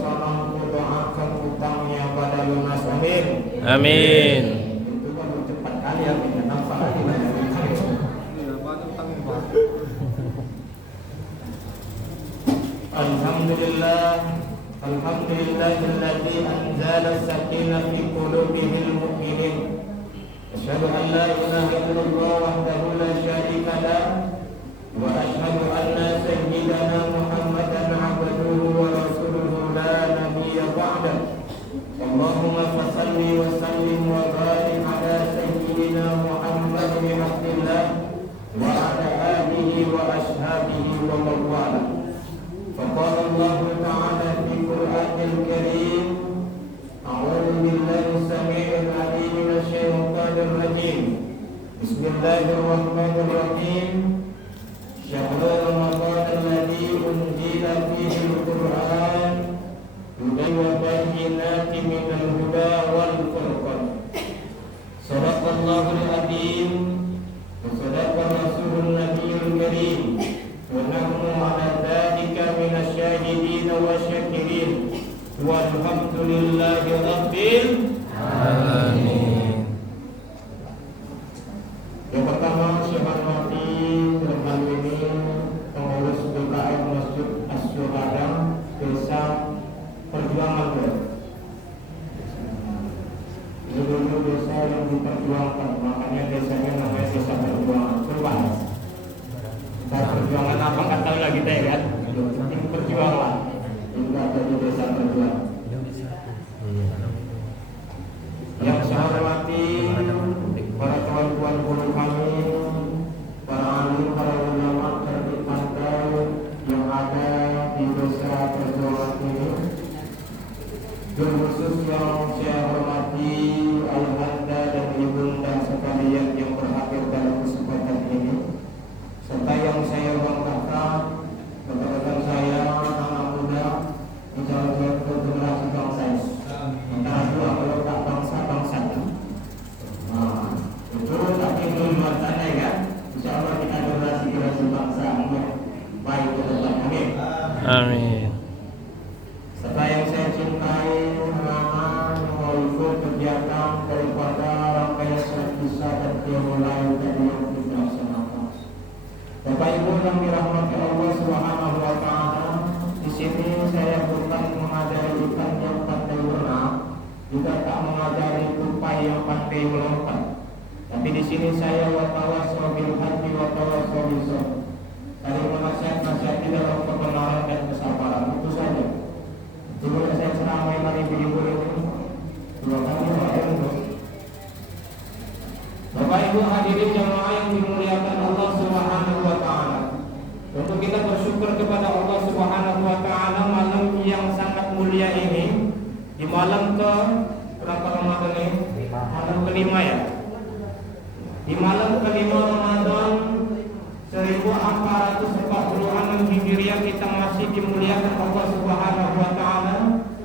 salam doakan utangnya pada lunas. Amin. Amin. Itu kan cepat kali ya, tidak nampak lagi banyak utang itu. Alhamdulillah, alhamdulillahilladzi anzala sakinah fi qulubihil mu'minin. Asyhadu an la ilaha illallah wahdahu la syarika lah wa asyhadu anna sayyidana Muhammadan abduhu wa rasuluhu la nabiyya ba'dah. Allahumma fassalli wa sallim wa barik ala sayyidina Muhammad bin Abdillah wa ala alihi wa ashabihi wa man wala. فقال الله تعالى في القرآن الكريم أعوذ بالله السميع العليم من الشيطان الرجيم بسم الله الرحمن الرحيم شهر رمضان الذي أنزل فيه القرآن هدى وبينات من الهدى والفرقان صدق الله العظيم وصدق رسول النبي الكريم ونحن على ذلك من الشاهدين والشاكرين والحمد لله رب العالمين. Yang pertama, saya hormati dalam ini pengurus BKM Masjid As-Syuhada Desa Perjuangan. Ini dulu desa yang diperjuangkan, makanya desanya namanya Desa Perjuangan. Perubahan. Perjuangan apa nggak tahu lagi deh kan? Ini perjuangan. Ini ada di Desa Perjuangan. Yang saya hormati para tuan-tuan guru kami, para alim, para ulama tertib pantai yang ada di Desa Perjuangan ini. Terkhusus yang saya hormati Al-Handa dan Ibunda sekalian yang berhadir dalam kesempatan ini, serta yang saya banggakan rekan-rekan saya, anak muda di jalan-jalan ke generasi bangsa ini. Antara dua, kalau tak bangsa-bangsa. Nah, itu tapi belum matanya kan? Insya Allah kita generasi bangsa yang baik ke depan. Amin. Amin. Serta yang saya cintai, anak-anak yang mau ikut kegiatan daripada rangkaian sholat Isya dan qiyamul lail tadi yang kita laksanakan. Bapak Ibu yang dirahmati Allah Subhanahu wa taala, di sini saya bukan mengajari ikan yang pandai berenang, juga tak mengajari tupai yang pandai melompat. Tapi di sini saya watawasau bil haqqi watawasau bis sabr. Saling menasihat-nasihati dalam kebenaran dan kesabaran. Itu saja. Sebelum saya ceramah hari ibu-ibu ini, dua kali Bapak Ibu hadirin jemaah yang dimuliakan Allah Subhanahu wa taala. Untuk kita bersyukur kepada Allah Subhanahu wa taala malam yang sangat mulia ini, di malam ke berapa Ramadan ini? Malam kelima ya. Di malam kelima Ramadan 1446 Hijriah kita masih dimuliakan Allah Subhanahu wa taala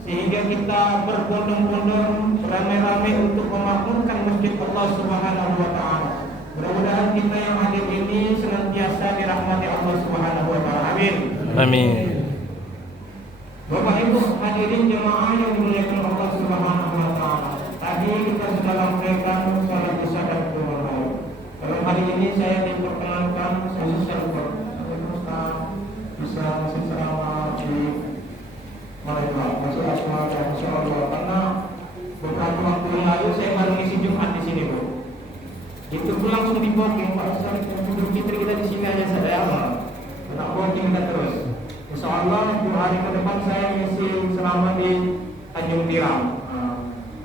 sehingga kita berbondong-bondong ramai-ramai untuk memakmurkan masjid Allah Subhanahu wa taala. Mudah-mudahan kita yang hadir ini senantiasa dirahmati Allah Subhanahu wa taala. Amin. Amin. Bapak Ibu hadirin jemaah yang dimuliakan Allah Subhanahu wa taala. Tadi kita sudah lakukan salat Isya dan qiyamul lail. Dalam hari ini saya diperkenankan saya share bisa masih ceramah di mereka masih asma dan insya Allah karena beberapa waktu yang lalu saya baru ngisi Jumat di sini Bu. Itu pun langsung di booking Pak Ustaz, Idul Fitri kita di sini aja saya nak booking kita terus. Insya Allah 2 hari ke depan saya ngisi selama di Tanjung Tiram.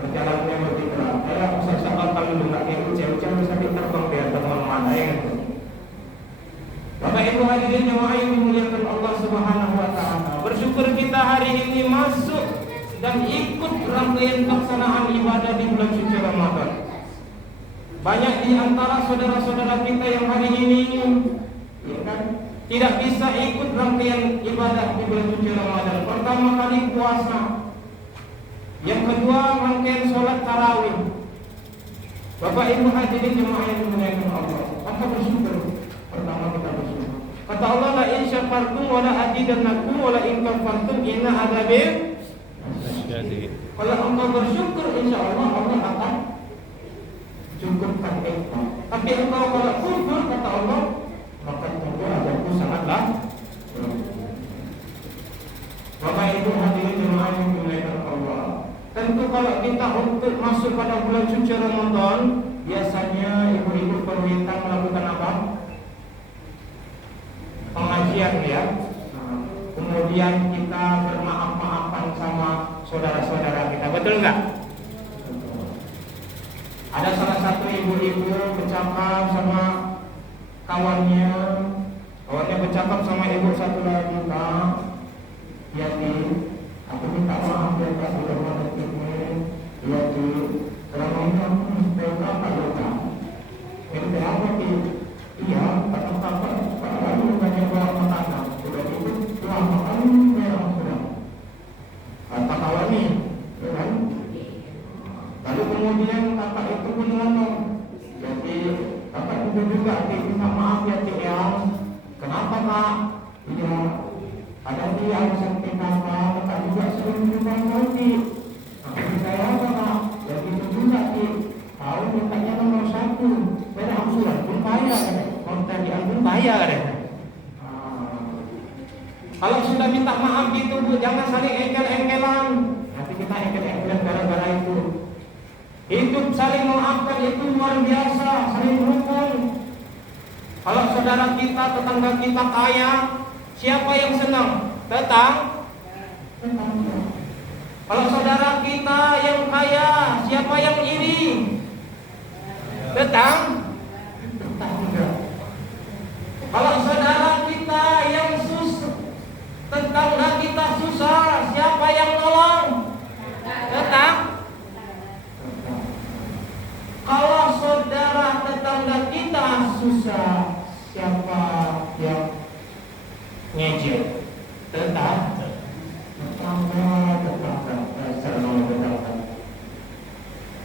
Perjalanannya bertiga. Saya Ustaz kalau dulu nggak kayak ucap bisa terbang biar teman-teman ya. Bapak Ibu hadirin jemaah yang dimuliakan Allah Subhanahu wa taala. Bersyukur kita hari ini masuk dan ikut rangkaian pelaksanaan ibadah di bulan suci Ramadan. Banyak di antara saudara-saudara kita yang hari ini ya kan, tidak bisa ikut rangkaian ibadah di bulan suci Ramadan. Pertama kali puasa. Yang kedua rangkaian sholat tarawih. Bapak Ibu hadirin jemaah yang dimuliakan Allah. Maka bersyukur. Pertama kita bersyukur. Kata Allah la in syakartum wa la azidannakum wa la in kafartum inna adzabi Jadi Kalau engkau bersyukur, insya Allah Allah akan cukupkan engkau. Tapi engkau kalau kufur, kata Allah, maka tentu azabku sangatlah berat. Bapak Ibu hadirin jemaah yang dimuliakan Allah, tentu kalau kita untuk masuk pada bulan suci Ramadan, biasanya ibu-ibu permintaan melakukan apa? Pengajian ya. Kemudian kita bermaaf-maafan sama saudara-saudara kita, betul nggak? Ada salah satu ibu-ibu bercakap sama kawannya bercakap sama ibu satu lagi, Kak, ya Ti, aku minta maaf ya Kak, sudah menghentimu, ya Ti, selama ini aku mesti kakak ya Kak. Minta apa Ti? Iya, kata kakak, Pak lalu banyak orang makanan, sudah itu tuang makan yang sudah. Kata kawan nih, ya kan? Lalu kemudian kakak itu pun ngomong, jadi kakak itu juga minta maaf ya Ti ya. Kenapa Kak? Iya, ada dia yang sakit kakak juga sering juga roti. Nah, saya apa Kak? Ya gitu juga Ti. Tahu mintanya nomor 1, beda angsuran pun bayar. Kalau tadi angsuran bayar. Kalau sudah minta maaf gitu Bu, jangan saling engkel-engkelan. Nanti kita engkel-engkelan gara-gara itu. Hidup saling memaafkan itu luar biasa, saling rukun. Kalau saudara kita, tetangga kita kaya, siapa yang senang? Tetangga. Kalau saudara kita yang kaya, siapa yang iri? Tetangga. Kalau saudara kita yang tetangga kita susah, siapa yang nolong? Tetangga. Kalau saudara tetangga kita susah, siapa yang ngejek? Tetangga.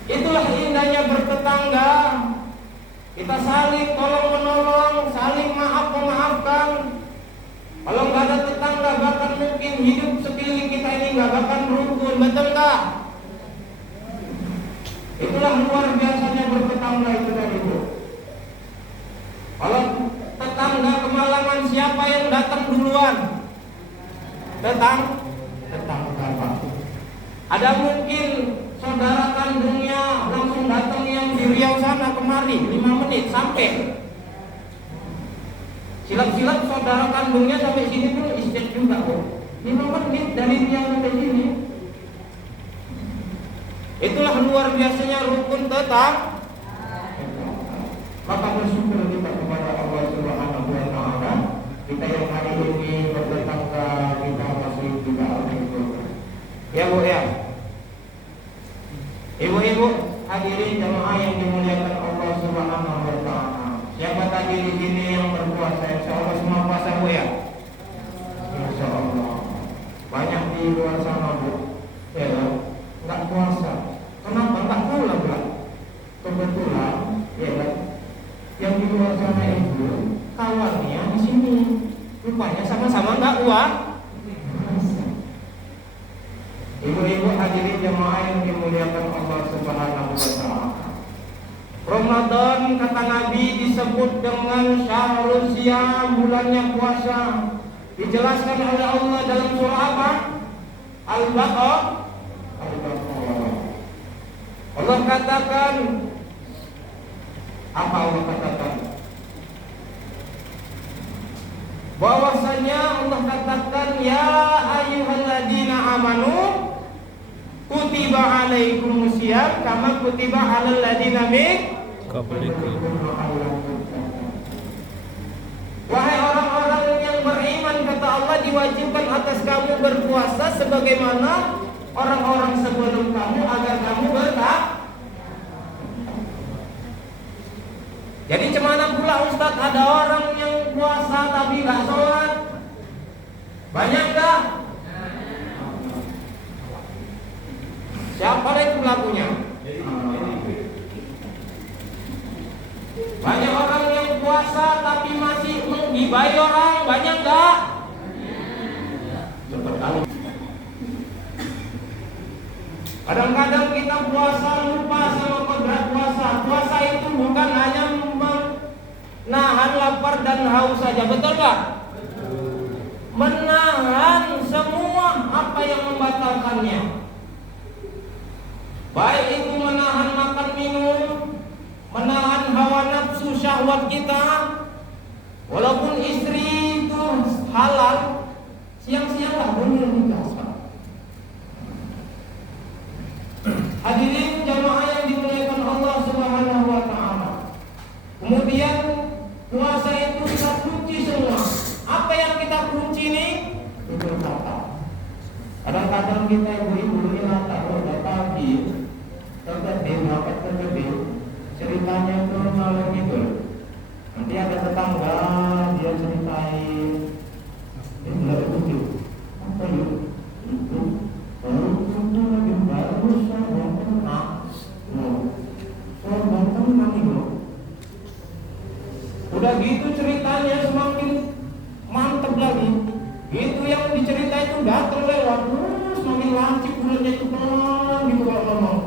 Itulah indahnya bertetangga. Kita saling tolong menolong, saling maaf memaafkan. Kalau nggak ada tetangga, bahkan mungkin hidup sekeliling kita ini nggak bakal rukun, betul nggak? Itulah luar biasanya bertetangga itu tadi Bu. Kalau tetangga kemalangan, siapa yang datang duluan? Tetangga Pak. Ada mungkin saudara kandungnya langsung datang yang di Riau sana kemari 5 menit sampai. Silap-silap saudara kandungnya sampai sini pun istirahat juga Bu. 5 menit dari Riau sampai sini. Itulah luar biasanya rukun tetangga. Maka bersyukur kita kepada Allah Subhanahu wa Ta'ala. Kita yang hari ini bertetangga, kita masih tidak begitu. Ya Bu ya. Ibu-ibu hadirin jemaah yang dimuliakan Allah Subhanahu wa Ta'ala. Siapa tadi di sini yang berpuasa? Insyaallah semua puasa Bu ya. Insyaallah. Banyak di luar sana Bu. Ya. Enggak puasa. Kenapa? Enggak pulang lah. Kebetulan, ya kan? Yang di luar sana itu kawannya di sini. Rupanya sama-sama enggak puasa. Ibu-ibu hadirin jemaah yang dimuliakan Allah Subhanahu wa Ta'ala. Ramadan kata Nabi disebut dengan syahrul siyam, bulannya puasa. Dijelaskan oleh Allah dalam surah apa? Al-Baqarah. Allah katakan, apa Allah katakan? Bahwasanya Allah katakan, ya ayyuhalladzina amanu kutiba alaikumusiyam kama kutiba alal ladzina min qablikum. Wahai orang-orang yang beriman, kata Allah, diwajibkan atas kamu berpuasa sebagaimana orang-orang sebelum kamu agar kamu bertakwa. Jadi cemana pula Ustadz ada orang yang puasa tapi gak sholat? Banyak gak? Siapa itu pelakunya? Banyak orang yang puasa tapi masih menggibai orang. Banyak gak? Kadang-kadang kita puasa lupa sama kodrat puasa. Puasa itu bukan hanya menahan lapar dan haus saja, betul Pak? Menahan semua apa yang membatalkannya. Baik itu menahan makan minum, menahan hawa nafsu syahwat kita. Walaupun istri itu halal, siang-siang lah boleh nikah. Hadirin jamaah yang dimuliakan Allah Subhanahu wa taala. Kemudian puasa itu kita kunci semua. Apa yang kita kunci nih? Itu kata. Kadang-kadang kita ibu-ibu ini taruh pagi, terkadang rapat terkadang ceritanya itu malam gitu. Nanti ada tetangga dia ceritain, nggak lucu. Apa yuk? Itu baru itu lagi bagus saya kena, saya banteng nanti loh. Udah gitu ceritanya semakin mantep lagi. Gitu yang diceritain itu datang lewat, semakin lancip mulutnya itu pelan gitu kalau ngomong.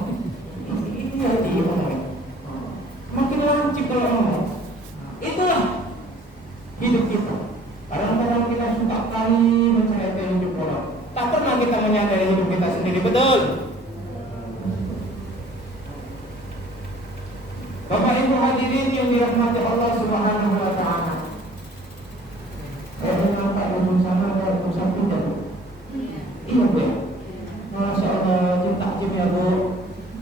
Iya dia ngomong. Makin lancip kalau ngomong. Itulah hidup kita. Kadang-kadang kita suka kali menceritakan hidup orang. Tak pernah kita menyadari hidup kita sendiri, betul? Bapak Ibu hadirin yang dirahmati Allah Subhanahu wa taala. Nampak di sana ada pusat pinjam. Iya Bu. Masya Allah, takjub ya Bu.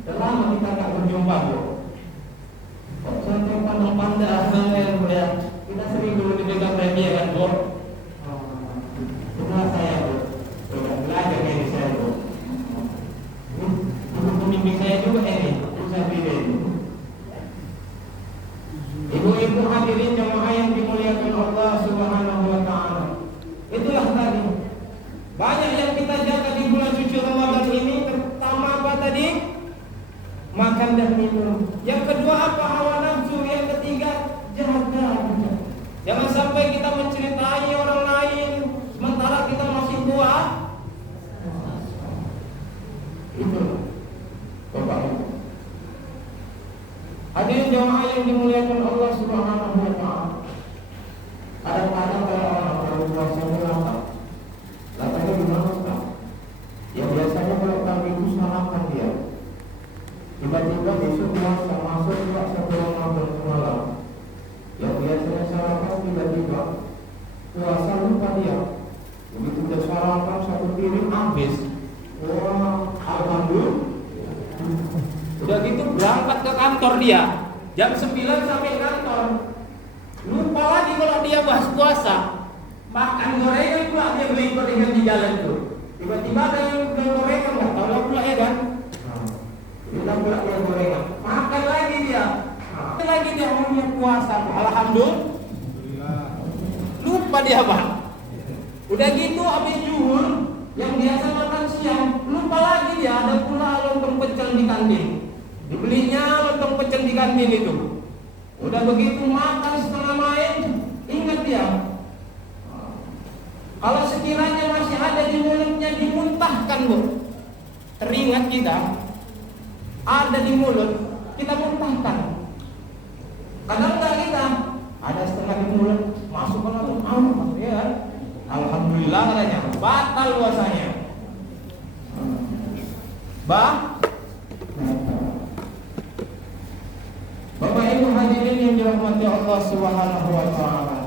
Sudah lama kita tak berjumpa Bu. Kok saya pandang-pandang ya Bu ya. Kita sering dulu dipegang media kan Bu. Itulah saya Bu. Sudah belajar dari saya Bu. Ini pembimbing saya juga ini. Usaha ini. Ibu-ibu hadirin jamaah yang dimuliakan Allah Subhanahu wa taala. Itulah tadi. Banyak yang kita jaga di bulan suci Ramadan ini. Pertama apa tadi? Makan dan minum. Yang kedua apa? Hawa nafsu. Yang ketiga jaga. Jangan sampai kita menceritai orang lain sementara kita masih kuat. Itu Bapak Ibu. Hadirin jamaah yang dimuliakan Allah Subhanahu wa taala. Kadang-kadang kalau orang baru puasa lapar, laparnya gimana Ustaz? Ya biasanya kalau pagi itu sarapan dia. Tiba-tiba besok puasa masuk puasa Ramadan malam. Ya biasanya sarapan tiba-tiba puasa lupa dia. Begitu dia sarapan satu piring habis. Wah, alhamdulillah. Udah gitu berangkat ke kantor dia. Jam 9 sampai kantor. Lupa lagi kalau dia bahas puasa. Makan gorengan pula dia beli gorengan di jalan tuh. Tiba-tiba ada yang beli gorengan nggak tahu pula ya kan? Kita pula dia gorengan. Makan lagi dia. Makan lagi dia orangnya puasa. Alhamdulillah. Lupa dia Pak. Udah gitu habis zuhur yang biasa makan siang lupa lagi dia ada pula lontong pecel di kantin. Dibelinya lontong pecel di kantin itu. Udah begitu makan setengah main, ingat dia. Kalau sekiranya masih ada di mulutnya dimuntahkan Bu. Teringat kita ada di mulut, kita muntahkan. Kadang enggak kita ada setengah di mulut, masuk ke langsung ya kan? Alhamdulillah katanya, batal puasanya. Bapak Ibu hadirin yang dirahmati Allah Subhanahu wa taala.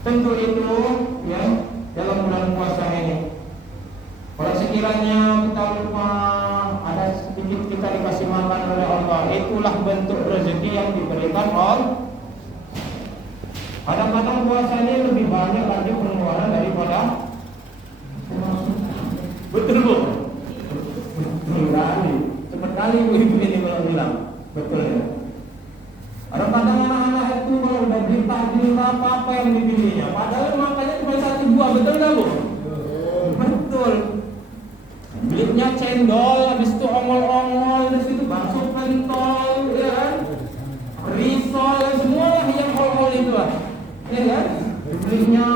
Tentu itu ya dalam bulan puasa ini. Kalau sekiranya kita lupa ada sedikit kita dikasih makan oleh Allah, itulah bentuk rezeki yang diberikan Allah. Kadang-kadang puasa ini lebih banyak lagi pengeluaran daripada betul Bu. Cepat kali ibu ini kalau bilang betul ya. Kadang-kadang anak-anak itu kalau udah beli takjil apa yang dipilihnya, padahal makannya cuma satu buah, betul nggak Bu? Betul. Belinya cendol, habis itu ongol-ongol, habis itu bakso pentol, ya kan? Risol, semua yang ongol itu lah. Ya kan? Belinya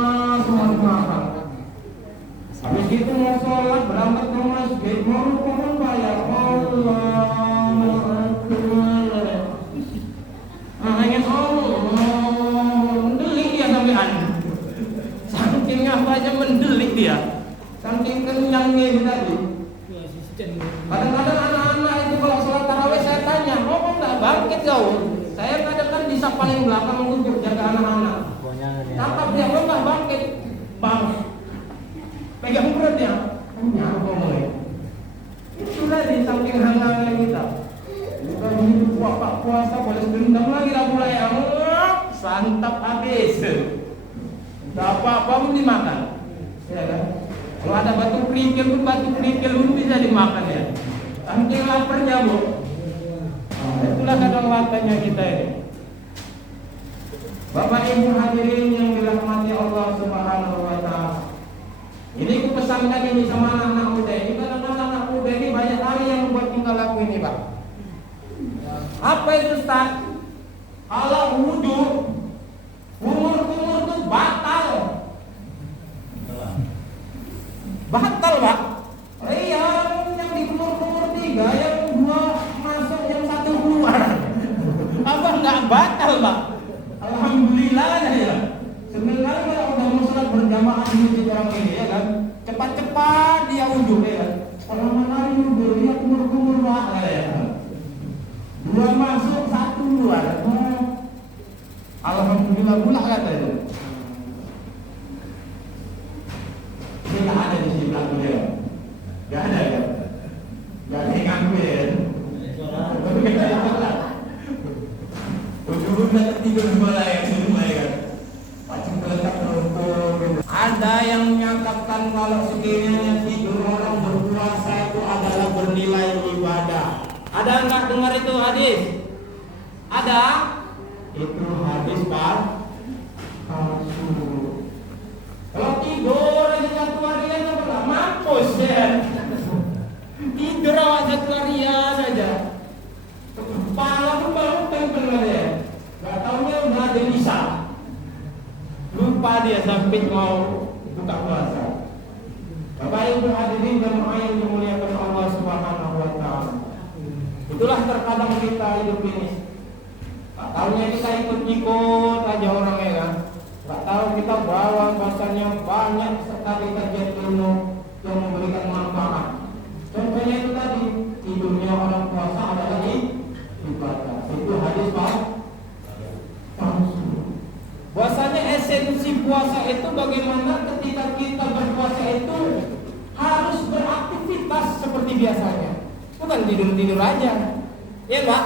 semua makan. Habis itu mau sholat, berangkat ke masjid, mau banyak laparnya, Bu. Nah, itulah kadang latanya kita ini. Bapak Ibu hadirin yang dirahmati Allah Subhanahu wa taala. Ini aku pesankan ini sama anak-anak muda ini, karena anak-anak muda ini banyak hal yang membuat kita laku ini, Pak. Apa itu, Ustaz? Kalau wudhu kumur-kumur itu batal. Batal, Pak. Iya, yang di kumur-kumur 3, yang 2 masuk, yang 1 keluar. Apa enggak batal, Pak? Alhamdulillah ya. Sebenarnya kalau udah mau sholat berjamaah di masjid orang ini ya kan, cepat-cepat dia wudhu ya kan. Kalau mana wudhu dia kumur-kumur, Pak, ya. 2 masuk, 1 keluar. Alhamdulillah pula kata itu. Ini nggak ada di sini belakang dia. Nggak ada ya. Nggak ada yang ngambil. Ujung-ujungnya tertidur mulai kan. Pacung terletak teruntuk. Ada yang menyatakan kalau sekiranya tidur orang berpuasa itu adalah bernilai ibadah. Ada nggak dengar itu hadis? Ada? Itu hadis palsu. Kalau tidur aja satu harian apa mampus ya. Tidur awak satu harian aja. Kepala pun baru pengen ya. Gak taunya udah ada Isa. Lupa dia sampai mau buka puasa. Bapak Ibu hadirin dan yang dimuliakan Allah Subhanahu wa taala. Itulah terkadang kita hidup ini. Tak tahunya kita ikut-ikut aja orangnya kan. Tak tahu kita bawa bahasanya banyak sekali kajian ilmu yang memberikan manfaat. Contohnya itu tadi, tidurnya orang puasa adalah ibadah. Itu hadis palsu. Bahasanya esensi puasa itu bagaimana ketika kita berpuasa itu harus beraktivitas seperti biasanya. Bukan tidur-tidur aja. Ya, Pak?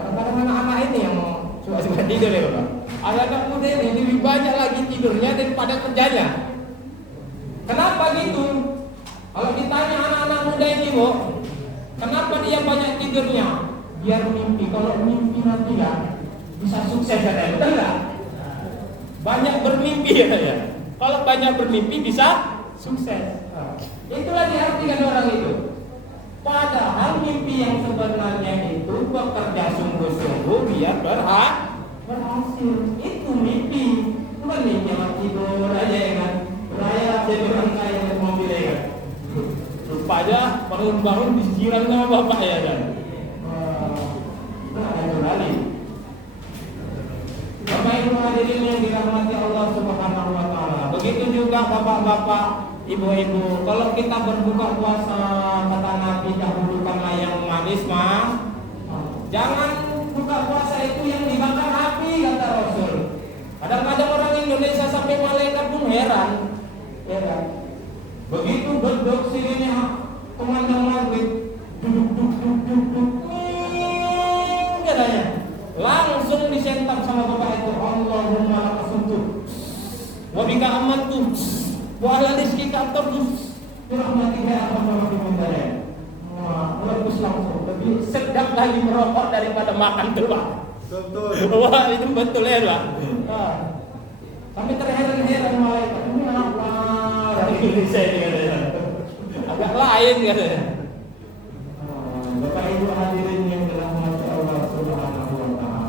Kadang-kadang anak-anak ini yang suka tidur ya, Pak. Anak-anak muda ini lebih banyak lagi tidurnya daripada kerjanya. Kenapa gitu? Kalau ditanya anak-anak muda ini, Bu, kenapa dia banyak tidurnya? Biar mimpi. Kalau mimpi nanti ya bisa sukses ya, betul nggak? Banyak bermimpi ya. Kalau banyak bermimpi bisa sukses. Itulah diartikan orang itu. Padahal mimpi yang sebenarnya itu bekerja sungguh-sungguh biar berhasil. Itu mimpi. Bukan mimpi yang tidur aja ya kan. Raya jadi orang kaya naik mobil ya kan. Lupa aja bangun-bangun disiram sama bapak ya kan. Nah, ada kembali. Bapak Ibu hadirin yang dirahmati Allah Subhanahu wa taala. Begitu juga bapak-bapak, ibu-ibu, kalau kita berbuka puasa kata Nabi dahulukanlah yang manis, Mas. Jangan buka puasa itu yang dibakar api kata Rasul. Kadang-kadang orang Indonesia sampai malaikat pun heran. Ya kan? Begitu duduk sirinya kumandang maghrib, duduk, katanya. Langsung disentap sama bapak itu. Allahumma lakasumtu wa bika amantu wa ala rizqika tabus birahmatika ya arhamar rahimin. Wah, bagus langsung. Lebih sedap lagi merokok daripada makan tuh, Pak. Betul. Wah, itu betul ya, Pak. Sampai terheran-heran malaikat. Ini apa? Dari Indonesia ini katanya. Agak lain katanya. Bapak Ibu hadirin yang dirahmati Allah Subhanahu wa taala.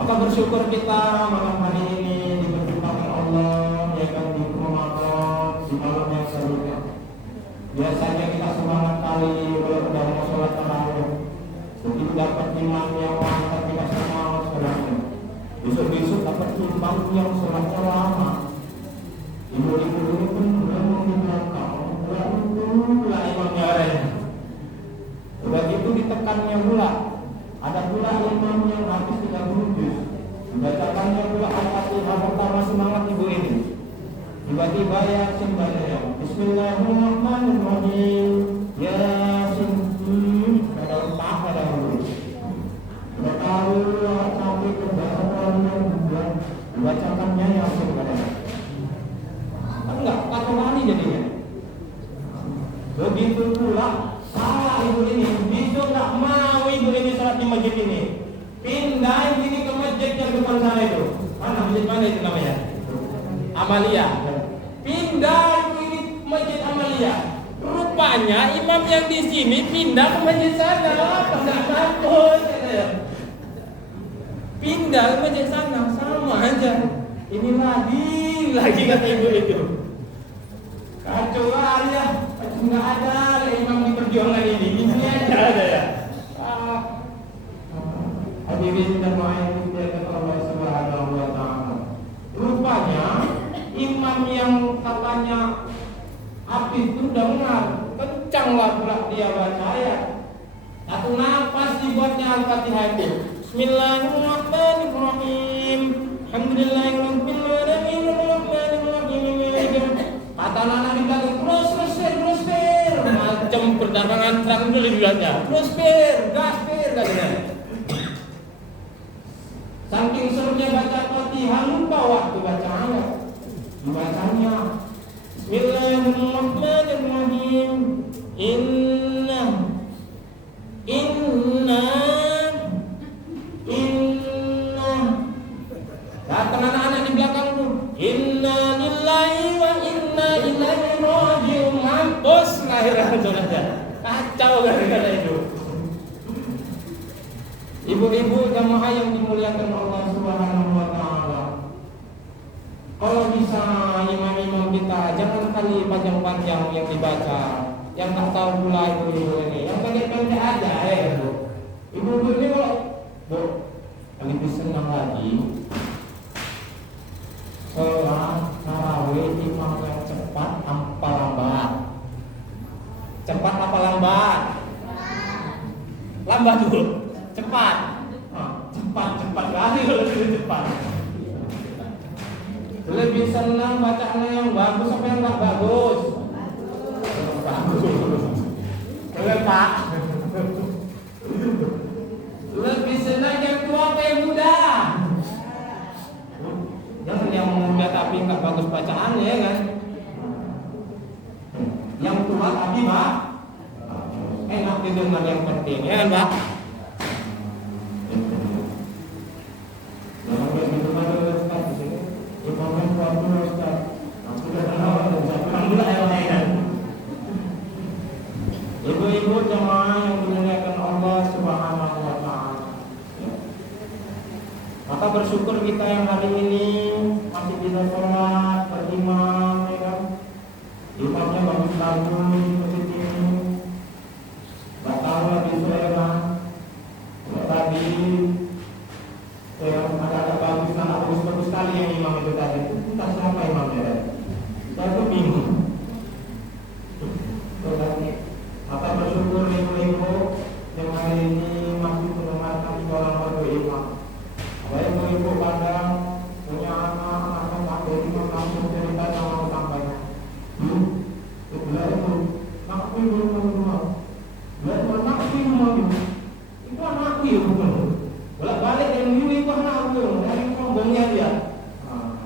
Maka bersyukur kita malam hari ini diberkati Allah ya kan di Ramadan di malam yang sebelumnya. Biasanya kita semangat kali udah mau sholat tarawih. Begitu dapat imam yang mantap kita semangat sholatnya. Besok-besok dapat imam yang sholatnya lama. Ibu-ibu ini pun belum di belakang, pula imamnya ada. Udah gitu ditekannya pula. Ada pula imam yang habis 30 juz. Bacakannya pula Al-Fatihah pertama semangat ibu ini. Tiba-tiba Yasin baca ya. Bismillahirrahmanirrahim. Yasin. Ada empat ada huruf. Sudah tahu sampai ke bahasa yang kedua. Dibacakannya Yasin katanya. Enggak, kata wali jadinya. Begitu pula ibu ini. Besok tak mau ibu ini sholat di masjid ini. Pindah ini ke masjid yang depan sana itu. Mana masjid mana itu namanya? Amalia. Pindah ini masjid Amalia. Rupanya imam yang di sini pindah ke masjid sana. Enggak takut. Pindah ke masjid sana sama aja. Ini lagi kata ibu itu. Kacau lah ya. Enggak ada imam di perjuangan ini. Ini aja ada ya. Hadirin dan hadirat dimuliakan Allah Subhanahu wa taala. Rupanya imam yang katanya habis itu dengar kencanglah gerak dia baca ayat. Satu nafas dibuatnya Al-Fatihah itu. Bismillahirrahmanirrahim. Alhamdulillahirabbil alamin arrahmanirrahim. Kata anak di belakang terus macam perdagangan terang dulu dibilangnya. Terus gas katanya. Saking serunya baca Fatihah lupa waktu baca ayat. Bacanya Bismillahirrahmanirrahim. Inna datang anak-anak di belakang itu. Inna lillahi wa inna ilaihi raji'un. Mampus lahiran saudara. Kacau gara-gara itu. Ibu-ibu jamaah yang dimuliakan Allah Subhanahu wa taala. Kalau bisa imam-imam kita jangan kali panjang-panjang yang dibaca. Yang tak tahu pula ibu-ibu ini. Yang pendek-pendek aja ya, Bu. Ibu-ibu ini kalau lebih senang lagi sholat tarawih imam yang cepat apa lambat? Cepat apa lambat? Lambat dulu. Cepat. Cepat kali kalau cepat. Lebih senang bacaan yang bagus apa yang enggak bagus? Bagus. Pak. Lebih senang yang tua apa yang muda? Jangan yang muda tapi enggak bagus bacaannya ya kan? Yang tua tapi Pak enak didengar yang penting ya kan Pak? Ibu-ibu jemaah yang dimuliakan Allah Subhanahu wa taala. Maka bersyukur kita yang hari ini masih bisa sholat berimam ya kan? Imamnya bagus-bagus di masjid ini. Batal di selera. Tadi ada bagus sekali yang imam itu tadi. Entah siapa imamnya. Saya tuh bingung. Maka bersyukur ibu-ibu yang hari ini masih mendengarkan seorang waktu imam. Ada ibu-ibu kadang punya anak sampai imam langsung cerita yang mau sampaikan. Sebelah itu, aku belum rumah. Belum aku rumah itu anakku ya bukan. Bolak-balik yang dulu itu anakku, dari sombongnya dia.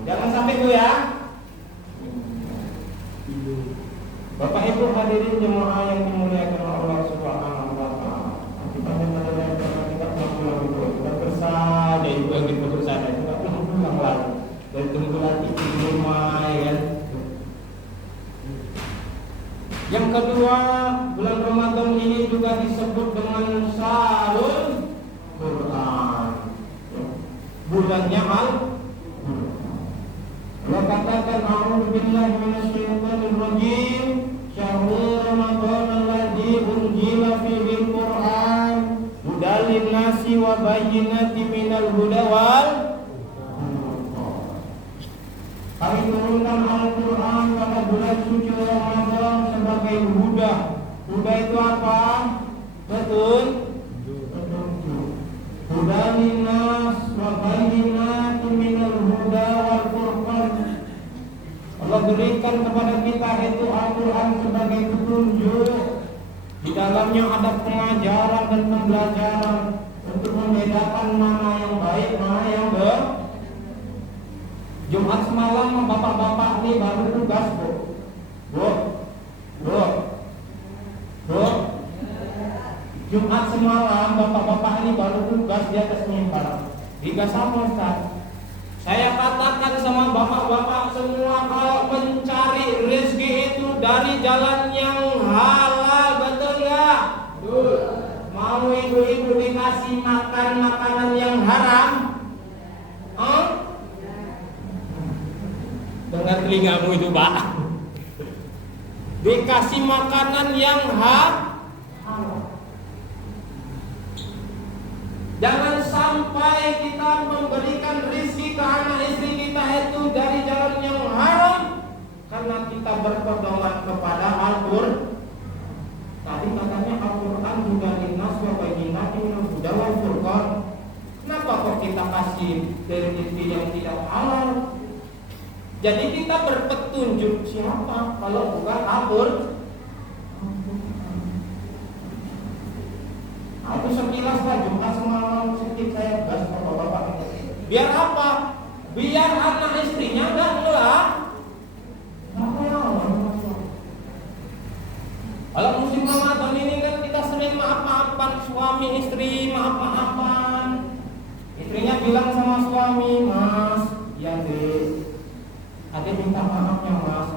Jangan sampai gue ya. Bapak Ibu hadirin jemaah yang dimuliakan Allah Subhanahu wa taala. Kita mendengar kita pulang itu. Kita bersama ibu yang kita bersama itu enggak pulang lagi. Dan tunggu lagi di rumah ya kan. Yang kedua, bulan Ramadan ini juga disebut dengan Syahrul Quran. Bulannya Allah katakan a'udzu billahi minasyaitonir rajim. Syahrul Ramadan alladzi unzila fihi al-Qur'an hudan lin-nasi wa bayyinatin minal huda wal Kami turunkan Al-Quran pada bulan suci Ramadan sebagai huda. Huda itu apa? Betul? Huda linnas wa bayyinatin minal huda wal furqan. Allah berikan kepada kita itu Al-Quran sebagai petunjuk. Di dalamnya ada pengajaran dan pembelajaran untuk membedakan mana yang baik, mana yang Jumat semalam bapak-bapak ini baru tugas, Bu. Jumat semalam bapak-bapak ini baru tugas di atas mimbar. Digas apa Ustaz? Saya katakan sama bapak-bapak semua, kalau mencari rezeki itu dari jalan yang halal, betul nggak? Betul. Mau ibu-ibu dikasih makan makanan yang haram? Dengar telingamu itu, Pak. Dikasih makanan yang haram. Jangan sampai kita memberikan rezeki ke anak istri kita itu dari jalan yang haram, karena kita berpedoman kepada Al-Qur'an. Tadi katanya Al-Qur'an juga linnas wa bayyinatin minal huda wal furqan. Kenapa kok kita kasih dari rezeki yang tidak halal? Jadi kita berpetunjuk siapa kalau bukan Al-Qur'an? Aku sekilas lah Jumat semalam sedikit saya bahas bapak-bapak. Biar apa? Biar anak istrinya nggak ngelak. Kalau musim Ramadan ini kan kita sering maaf-maafan suami istri, maaf-maafan. Istrinya bilang sama suami, Mas, ya deh, Adek minta maaf ya Mas,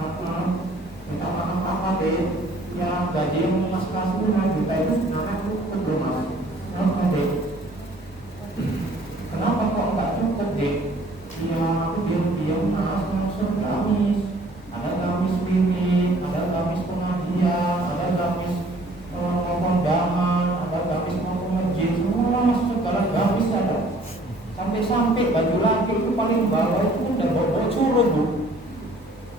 minta maaf apa deh? Ya gaji yang Mas kasih 5 juta itu sebenarnya cukup Mas. Kenapa deh? Kenapa kok nggak cukup deh? Ya aku diam-diam Mas, langsung gamis. Ada gamis wirid, ada gamis pengajian, ada gamis kondangan, ada gamis mau masjid, semua Mas, segala gamis ada. Sampai-sampai baju laki itu paling bawah itu udah bawa curug Bu.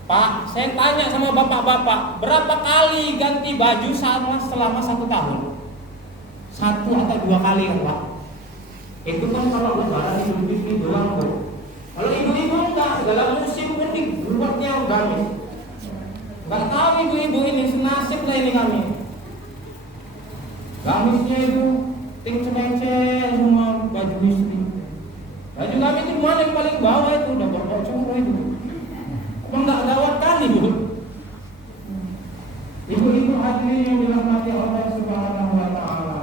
Pak, saya tanya sama bapak-bapak, berapa kali ganti baju selama 1 tahun? 1 atau 2 kali kan Pak? Itu kan kalau lebaran Idul Fitri doang Bu. Kalau ibu-ibu enggak, segala musim pun dibuatnya gamis. Enggak tahu ibu-ibu ini, senasib lah ini kami. Gamisnya itu ting-ceneng semua baju istri. Baju gamis itu mana yang paling bawah itu udah berbocor itu. Emang nggak gawat kali Bu. Ibu-ibu hadirin yang dirahmati Allah Subhanahu wa taala.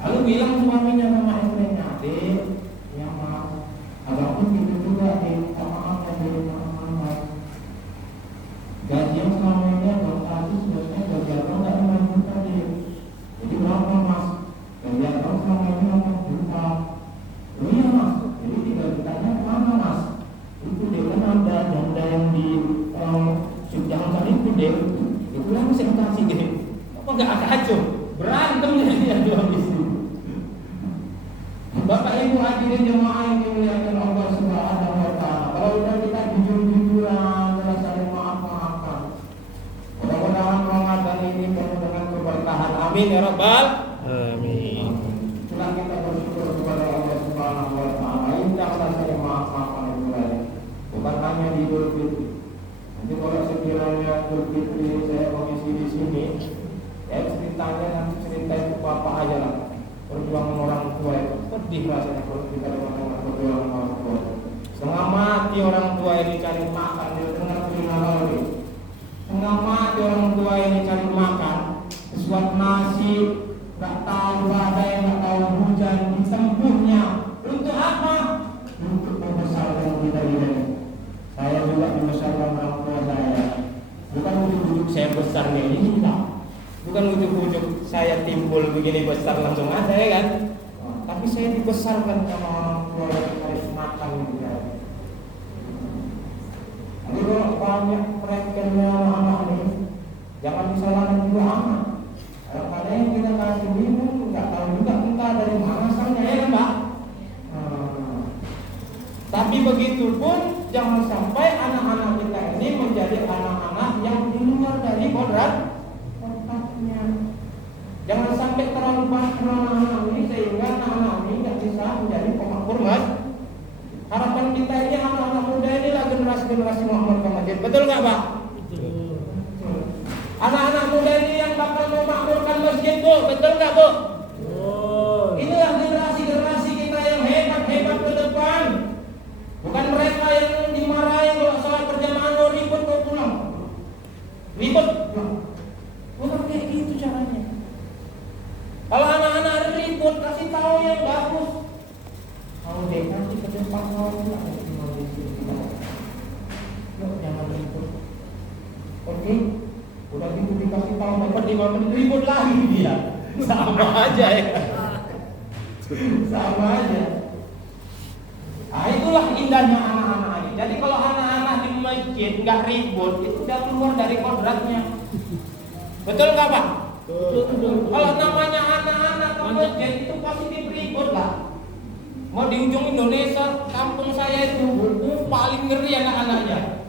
Lalu bilang suaminya sama istrinya, "Dek, ya maaf, agakpun gitu juga deh, minta maaf ya deh, maaf. Gaji yang selama ini abang kasih sebenarnya gaji abang nggak 5 juta deh. Jadi berapa Mas? Gaji abang selama ini 8 juta. Oh iya Mas, jadi 3 jutanya kemana Mas? Itu dia kan ada yang di jangan itu deh, itu yang saya kasih deh. Apa nggak ada aja berantem jadi dua istri. Bapak Ibu hadirin jemaah yang dimuliakan Allah Subhanahu wa taala. Kalau udah kita jujur-jujuran, kita saling maaf-maafan. Mudah-mudahan Ramadan ini penuh dengan keberkahan. Amin ya rabbal Amin. Itulah kita bersyukur kepada Allah Subhanahu wa taala. Indahlah saling maaf-maafan itu lagi. Bukan hanya di Idul Fitri. Nanti kalau sekiranya Idul Fitri saya mengisi di sini, ya ceritanya nanti cerita itu bapak aja lah. Perjuangan orang tua itu pedih rasanya kalau kita dengar perjuangan orang tua. Setengah mati orang tua ini cari makan, dia dengar telinga lagi. Setengah mati orang tua ini cari makan, sesuatu nasi, nggak tahu badai, nggak tahu hujan, disembuhnya. Untuk apa? Untuk membesarkan kita ini. Saya juga membesarkan orang tua saya. Bukan ujuk-ujuk saya besar nih, ini tidak. Bukan ujuk-ujuk saya timbul begini besar langsung ada ya kan. Tapi saya dibesarkan sama orang tua yang harus makan gitu ya. Jadi kalau banyak mereka anak ini, jangan disalahkan juga anak. Kadang-kadang yang kita kasih minum nggak tahu juga entah dari mana asalnya ya kan Pak. Tapi begitu pun jangan sampai anak-anak kita ini menjadi anak-anak yang di luar dari kodrat otaknya. Jangan sampai terlalu banyak anak-anak ini sehingga anak-anak ini tidak bisa menjadi pemakmur mas. Harapan kita ini anak-anak muda ini lah generasi Muhammad Muhammadin. Betul nggak Pak? Betul. Anak-anak muda ini yang bakal memakmurkan masjid Bu. Betul nggak Bu? Betul. Inilah generasi kita yang hebat-hebat ke depan. Bukan mereka yang dimarahi kalau salat berjamaah ribut kok pulang. Ribut. Bukan kayak gitu caranya. ribut, kasih tahu yang bagus. Mau deh nanti ke depan mau yuk jangan ribut. Oke, udah gitu dikasih tahu dapat 5 menit ribut lagi dia. Sama aja ya. Sama aja. Nah, itulah indahnya anak-anak ini. Jadi kalau anak-anak di masjid nggak ribut, itu udah keluar dari kodratnya. Betul nggak Pak? Betul. Kalau namanya anak-anak ke masjid itu pasti ribut lah. Mau di ujung Indonesia, kampung saya itu paling ngeri anak-anaknya.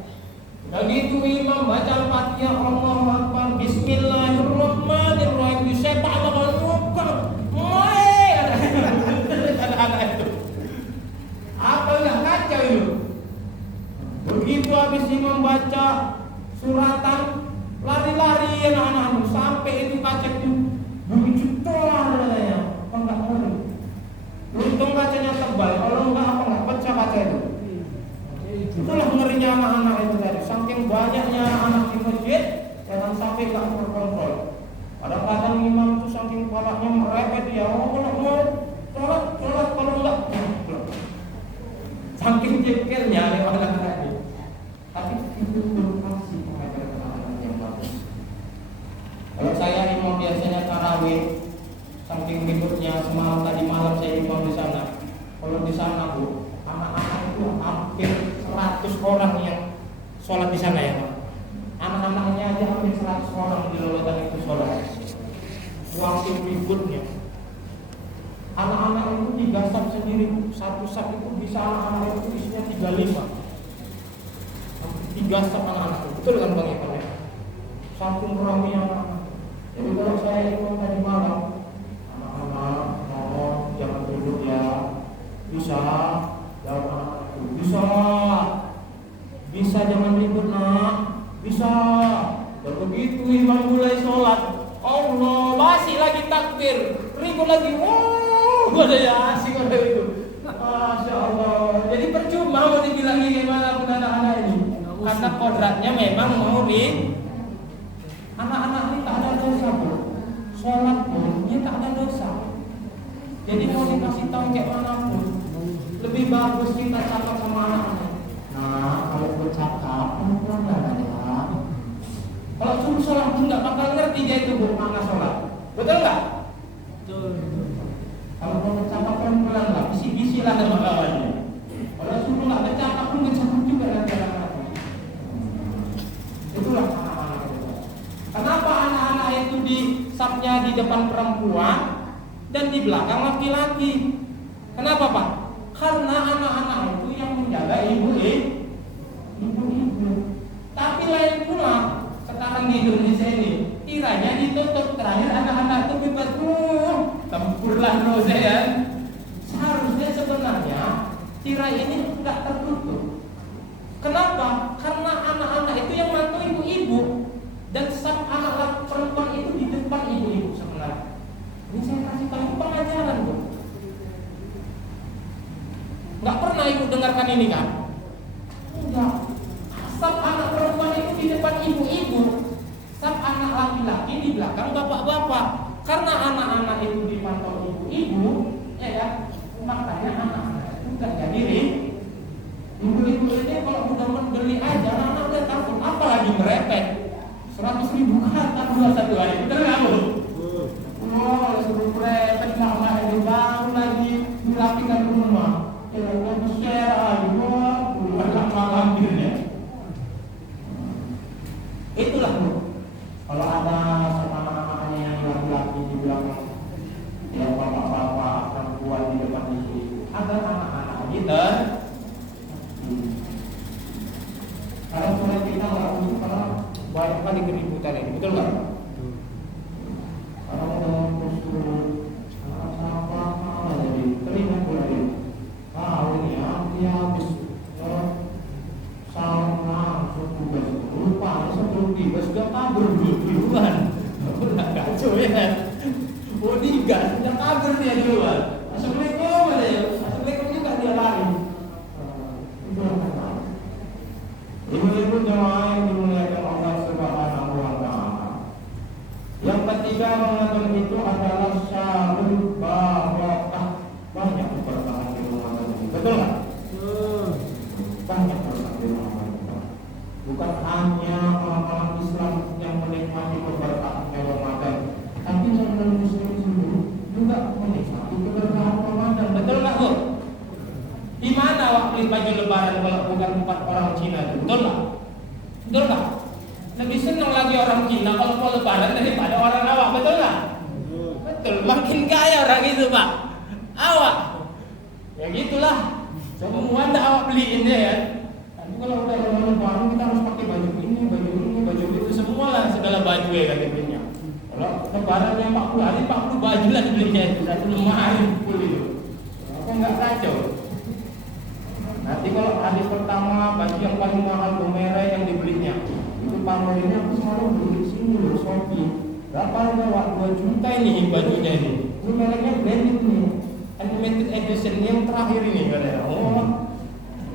Begitu imam baca Al-Fatihah, Allahu Akbar, Bismillahirrahmanirrahim, disepak Allah, anak-anak itu. Apa yang kacau itu? Begitu habis imam baca suratan, lari-lari anak-anak itu sampai itu kaca itu bunyi cetar katanya. Apa enggak ngeri? Untung kacanya tebal, kalau enggak apa enggak pecah kaca itu. Itulah ngerinya anak-anak itu tadi. Saking banyaknya anak di masjid, jangan sampai enggak terkontrol. Kadang-kadang imam itu saking kepalanya merepet ya, kalau mau sholat kalau enggak saking jengkelnya lewat anak-anak ini. Tapi itu kasih pengajaran anak yang bagus. Kalau saya imam biasanya tarawih, saking ributnya semalam tadi malam saya imam di sana. Kalau di sana Bu, anak-anak itu hampir 100 orang yang sholat di sana ya Pak. Anak-anaknya aja hampir 100 orang di lolotan itu sholat. Saking ributnya. Anak-anak itu 3 saf sendiri, satu saf itu bisa anak-anak itu isinya 35. 3 saf anak-anak. Betul kan Bang Iqbal ya? Saking ramai anak-anak. Jadi kalau saya imam tadi malam, anak-anak mohon jangan ribut ya. Bisa, jawab anak-anak itu. Bisa jangan ribut nak. Bisa. Dan begitu imam mulai sholat, Allah masih lagi takbir, ribut lagi. Gua ada ya asik ada itu. Masya Allah. Jadi percuma mau dibilang gimana pun anak-anak ini, karena kodratnya memang mau di. Anak-anak ini tak ada dosa bro. Sholat pun dia tak ada dosa. Jadi mau dikasih tahu kayak mana pun, lebih bagus kita cakap sama anak-anak. Nah kalau bercakap pelan-pelan ya. Kalau suruh sholat pun nggak bakal ngerti dia itu bu mana sholat. Betul nggak? Betul. Kalau mau bercakap pelan-pelan lah, bisi-bisi lah sama kawannya. Kalau suruh nggak bercakap pun bercakap juga nanti anak-anak. Itulah anak-anak itu. Kenapa anak-anak itu di sapnya di depan perempuan dan di belakang laki-laki? Kenapa Pak? Karena anak-anak itu yang menjaga ibu-ibu. Tapi lain pula sekarang di Indonesia ini tiranya ditutup, terakhir anak-anak itu bebas tempurlah dosa ya. Seharusnya sebenarnya tirai ini tidak tertutup. Kenapa? Karena anak-anak itu yang mantu ibu-ibu dan sang anak perempuan itu di depan ibu-ibu sebenarnya. Ini saya kasih tahu pengajaran Bu. Nggak pernah ibu dengarkan ini kan? Enggak. Sang anak perempuan itu di depan ibu-ibu, sang anak laki-laki di belakang bapak-bapak. Karena anak-anak itu dipantau ibu-ibu, ya, makanya anak-anak itu nggak jadi ibu-ibu ini kalau udah membeli aja, anak-anak udah takut, apalagi merepet 100.000 kata 21 hari, betul nggak Bu? Kalau suruh merepet mama ini baru lagi dirapikan rumah, ya udah share aja, bukan malamnya. Itulah Bu. Kalau ada anak-anaknya yang laki-laki di belakang, ya bapak-bapak perempuan di depan ibu, agar anak-anak kita kalau surat kita nggak untuk karena banyak kali keributan ini, betul nggak? Kalau dalam postur apa jadi terlihat boleh tahu ini ya dia habis salah tugas lupa sebelum tiba sudah kabur duluan. Udah kacau ya. Bodyguard sudah kabur dia duluan. Assalamualaikum ya. Assalamualaikum juga dia lari. Ibu-ibu jemaah yang dimuliakan Allah Subhanahu wa taala. Yang ketiga Ramadan itu adalah syahrul bahwa orang Cina itu, betul nggak? Betul nggak? Lebih senang lagi orang Cina kalau mau lebaran daripada orang awak, betul nggak? Betul, makin kaya orang itu pak. Awak, ya gitulah. Semua anda awak beliin ya. Tapi kalau udah lebaran kita harus pakai baju ini, baju itu, semua lah segala baju ya katanya. Kalau lebaran yang 40 hari, 40 baju lah dibelinya itu, satu lemari full itu. Apa nggak kacau? Nanti kalau hari pertama baju yang paling mahal tuh merah yang dibelinya, itu pamornya aku selalu beli di sini loh, Shopee. Berapa harga? 2 juta ini bajunya ini. Ini mereknya branded nih, limited edition yang terakhir ini katanya. Oh,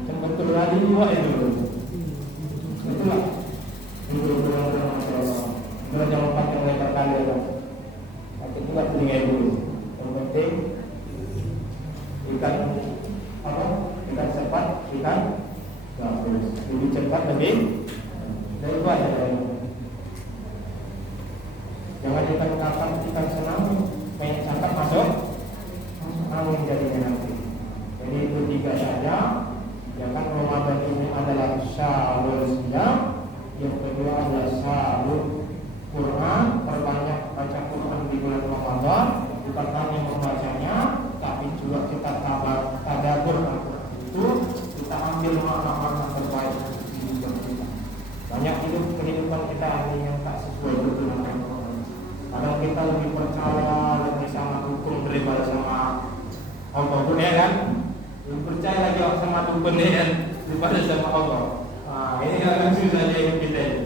yang betul lagi dua itu. Betul lah. Itu jangan pakai lebar kali ya. Tapi juga telinga dulu. Yang penting ikan apa? Ikan cepat, ikan bagus. Lebih cepat lebih daripada jangan ikan kakap, ikan senang, main cakap masuk angin jadinya nanti. Jadi itu 3 saja. Ya kan Ramadan ini adalah syahrul siyam, yang kedua adalah syahrul Quran, perbanyak baca Quran di bulan Ramadan, bukan hanya membacanya, tapi juga kita tadabbur Al-Quran itu, kita ambil makna-makna terbaik di hidup kita. Banyak kehidupan kita ini yang tak sesuai dengan Al-Quran. Kadang kita lebih percaya lebih sama hukum daripada sama Allah, ya kan? Lebih percaya lagi sama hukum daripada sama Allah. Nah, ini akan susah hidup kita ini.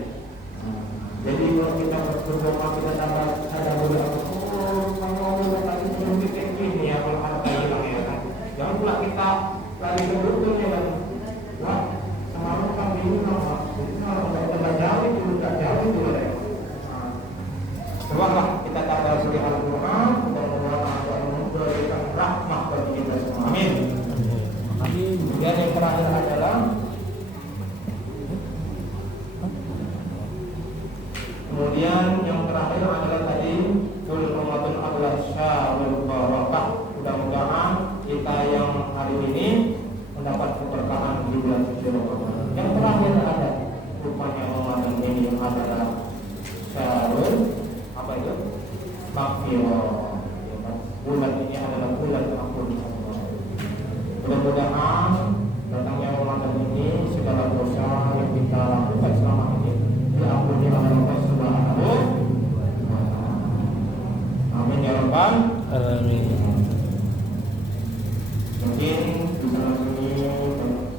Jadi kalau kita berdoa kita ada beberapa kalau tadi belum kita ini ya kalau harta hilang ya kan. Jangan pula kita lari ke dukun ya kan. Wah, semalam kan bingung apa? Jadi kalau nggak jauh itu nggak jauh itu ya. Cobalah kita tabah suri Al-Quran dan memberikan rahmah bagi kita semua. Amin. Amin. Dan yang terakhir adalah kemudian yang terakhir adalah tadi bulan Ramadan adalah syahrul barakah. Mudah-mudahan kita yang hari ini mendapat keberkahan di bulan suci Ramadan. Yang terakhir ada rupanya Ramadan ini adalah syahrul apa itu? Maghfirah. Bulan ini adalah bulan ampun Allah. Mudah-mudahan datangnya Ramadan ini segala dosa yang kita lakukan selama ini diampuni oleh Allah Subhanahu wa taala. Amin ya rabbal Amin. Mungkin di sana sini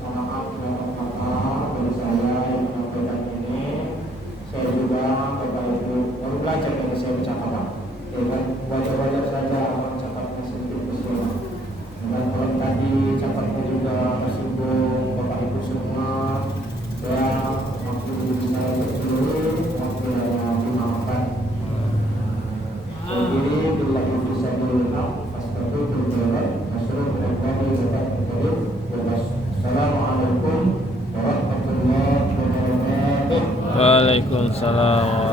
maaf dan kata dari saya yang menyampaikan ini, saya juga Bapak Ibu baru belajar dari saya bercakap, ya kan? Wajar-wajar saja cakapnya sedikit berselang. Dan kalau tadi cakapnya juga tersinggung Bapak Ibu semua, ya waktu saya berseluruh waktu yang dimaafkan. Jadi bila itu saya berulap, pasti berjalan. Assalamualaikum warahmatullahi wabarakatuh. Waalaikumsalam.